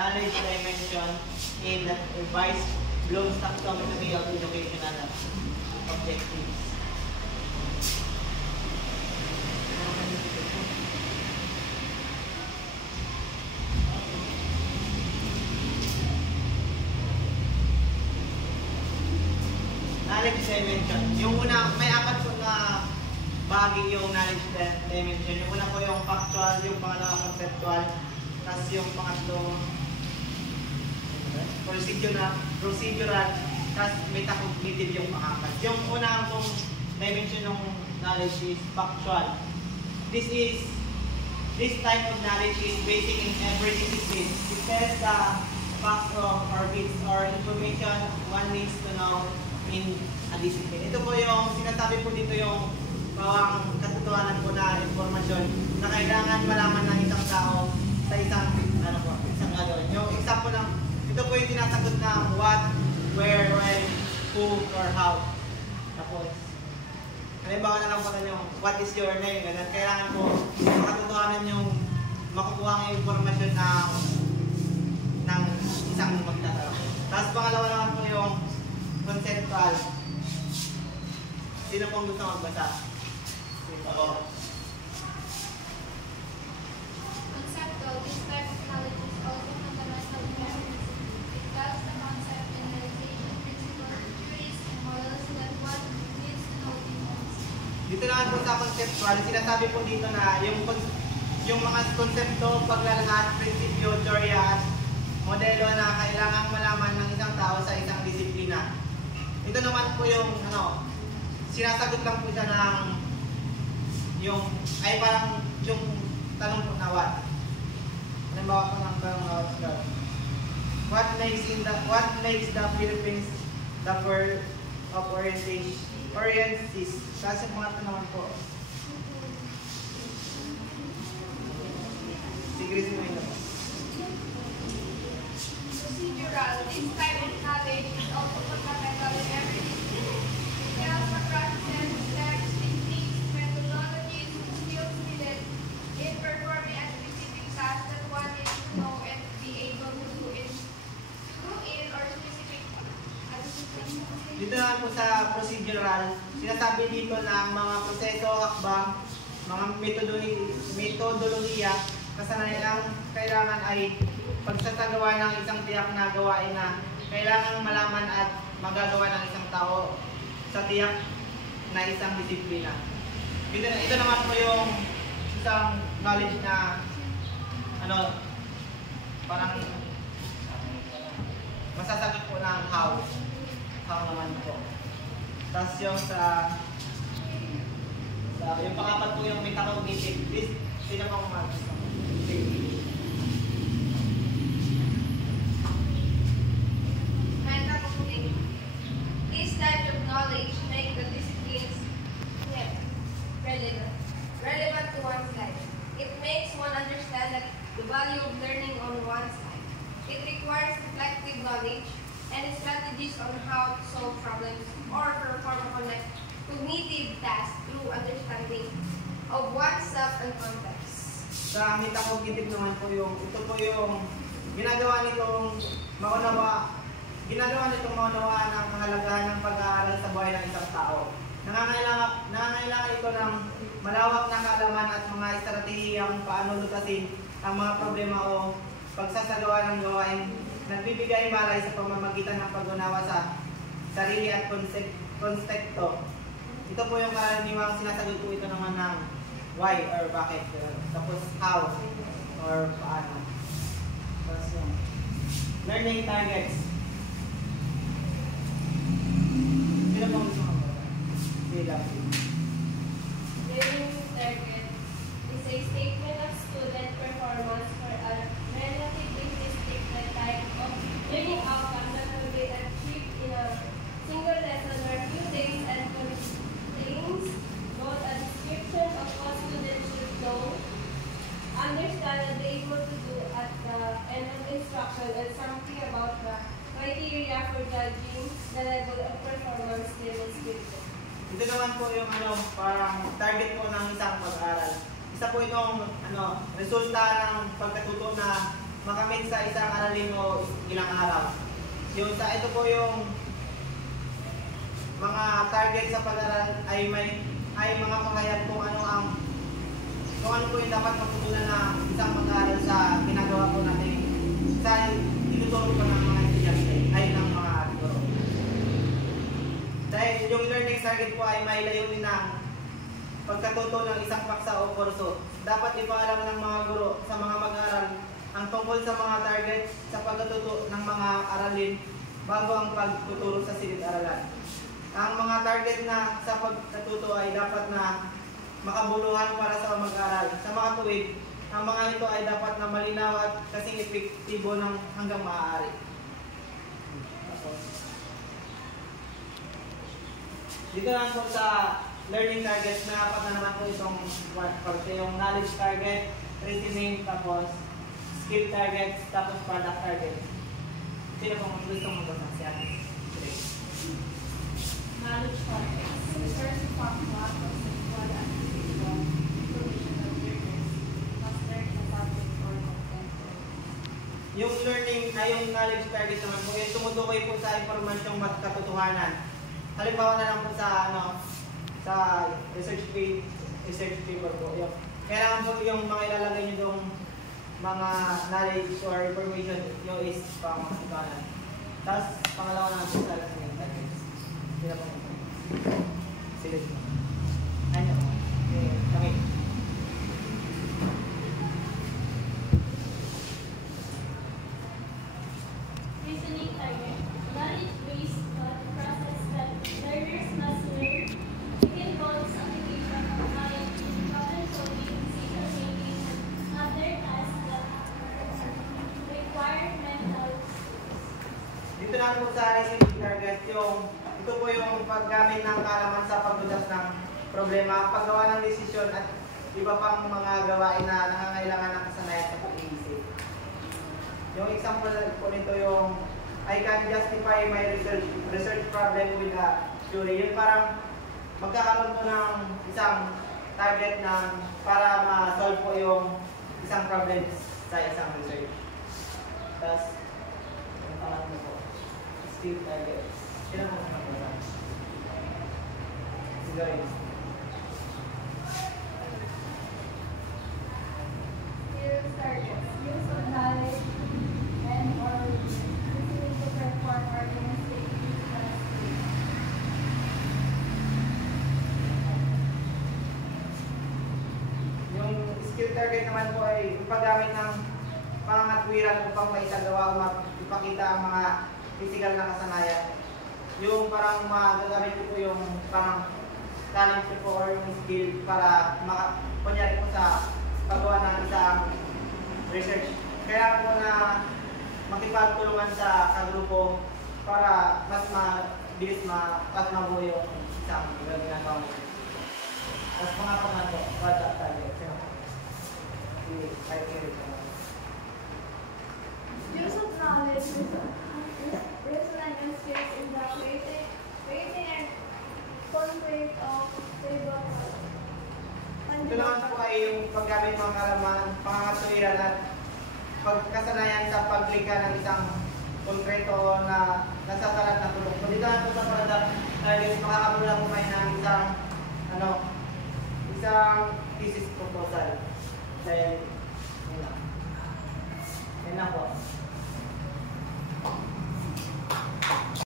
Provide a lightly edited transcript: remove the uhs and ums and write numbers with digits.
knowledge dimension in the revised Bloom's taxonomy of educational objectives. Knowledge dimension. Yung una, may apat po na bahagi yung knowledge dimension. Yung una po yung factual, yung pangalawa conceptual, tapos yung pangatlo procedural, tapos metacognitive yung pangapat. Yung una pong dimension ng knowledge is factual. This type of knowledge is basic in every discipline. It tells the facts or bits or information one needs to know in a discipline. Ito po yung sinasabi po dito yung bawang katotohanan po na informasyon na kailangan malaman ng isang tao sa isang yung example ng ito po yung tinasagot na what, where, when, who, or how. Tapos halimbawa na lang po yung what is your name, ganun. Kailangan po makatotohanan yung makukuha ang informasyon ng isang magtatanong. Tapos pangalawa naman po yung conceptual. Sino pong gusto magbasa? Ako. Conceptual, this type of knowledge is also fundamental in measurements. It tells the concept and realization principles, theories, and models that one needs to know in terms. Dito naman po sa conceptual, sinasabi po dito na yung mga konsepto, paglalaan, prinsipyo, teorya, at modelo na kailangang malaman ng isang tao sa isang disiplina. Ito naman po yung sinasagot lang po siya ng parang yung tanong po na what. Halimbawa po ng tanong na what makes the Philippines the pearl of Orientis? Kasi mga tanong po. Sige, sige. Procedural, this type of knowledge is also fundamental in every discipline. It tells the processes, steps, techniques, methodologies, skills needed in performing a specific task that one needs to know and be able to do in or specific discipline. Dito naman po sa procedural, sinasabi dito na ang mga proseso, hakbang, mga metodolohiya, kasanayan kailangan ay pagsasagawa ng isang tiyak na gawain na kailangan malaman at magagawa ng isang tao sa tiyak na isang disiplina. Ito naman po yung isang knowledge na parang masasagot po ng how naman po. Tapos yung yung pangapat po yung metacognitive. Sino pong mag-gusto? Metacognitive. This type of knowledge makes the disciplines relevant to one's life. It makes one understand the value of learning on one's life. It requires reflective knowledge and strategies on how to solve problems or perform a cognitive task through understanding of oneself and context. Sa metacognitive naman po ito po yung ginagawa nitong maunawaan ang kahalagahan ng pag-aaral sa buhay ng isang tao. Nangangailangan ito ng malawak na kaalaman at mga estratehiyang paano lutasin ang mga problema o pagsasagawa ng gawain nagbibigay malay sa pamamagitan ng pag-unawa sa sarili at konsepto. Ito po yung karaniwang sinasagot po ito naman ng why or bakit. Tapos how or paano. Tapos yung learning targets. Sino pong gusto mo? Learning target is a statement of student performance for a relatively restricted type of learning outcome that will be achieved in a single lesson or few days and contains both a description of what students should know, understand, and be able to do at the end of instruction, and something about the criteria for judging the level of performance demonstrated. Ito naman po yung parang target po ng isang pag-aaral. Isa po itong resulta ng pagkatuto na makamit sa isang aralin mo ilang araw. Yung sa ito po yung mga target sa pag-aral ay mga pangayat kung ano po yung dapat matutunan na isang mag-aaral sa ginagawa po natin sa tinuturo po ng mga estudyante ay ng mga guro. Dahil yung learning target po ay may layunin ng pagkatuto ng isang paksa o kurso. Dapat ipaalam ng mga guro sa mga mag-aaral ang tungkol sa mga target sa pagkatuto ng mga aralin bago ang pagtuturo sa silid-aralan. Ang mga target na sa pagkatuto ay dapat na makabuluhan para sa mag-aaral. Sa mga tuwid, ang mga ito ay dapat na malinaw at kasing epektibo ng hanggang maaari. Dito naman po sa learning targets, may apat na naman po itong parte. Yung knowledge target, reasoning, tapos skill targets, tapos product targets. Sino pong gusto mong basahin? Knowledge targets. Refers to facts of sexual and physical information of learners must learn the subject or content. Yung learning ay yung knowledge target naman po, yung tumutukoy po sa impormasyong katotohanan. Halimbawa na lang po sa research paper po. Yung, kailangan po yung mga ilalagay nyo dong mga knowledge or information nyo is pang-katotohanan. Tapos, pangalawa na po sa learning targets. Sila po. Sila po. Ano? Kami. Reasoning target. Knowledge-based thought process that learners must learn. It involves application of knowledge in problem-solving, decision-making, and other tasks that require mental skills. Dito lang po sa reasoning target, ito po yung paggamit ng kaalaman sa paglutas ng problema, paggawa ng desisyon at iba pang mga gawain na nangangailangan ng kasanayan sa pag-iisip. Yung example po nito yung I can justify my research problem with a theory. Yung parang magkakaroon po ng isang target na para ma-solve po yung isang problem sa isang research. Tapos, yung pangatlo po, skill target. Sino po sa mga siguro. Skills targets. Use of knowledge and or reasoning to perform or demonstrate useful skills. Yung skill target naman po ay yung paggamit ng pangangatwiran upang maisagawa o ipakita ang mga physical na kasanayan. Yung parang magagamit ko po yung parang talent ko po or yung skill para kunyari po sa paggawa ng isang research. Kaya po na makipagtulungan sa kagrupo para mas mabilis at mabuo yung isang ginagawa nito. Tapos pangapat na po, product target. Use of knowledge, reasoning and skills in the creating and conveying of stable thought. Ito naman po ay yung paggamit ng kaalaman, pangangatuwiran at pagkasanayan sa paglikha ng isang konkreto na nasasalat na tulong. Kung dito naman po sa product targets, makakabula po kayo ng isang thesis proposal. Dahil, yun lang po.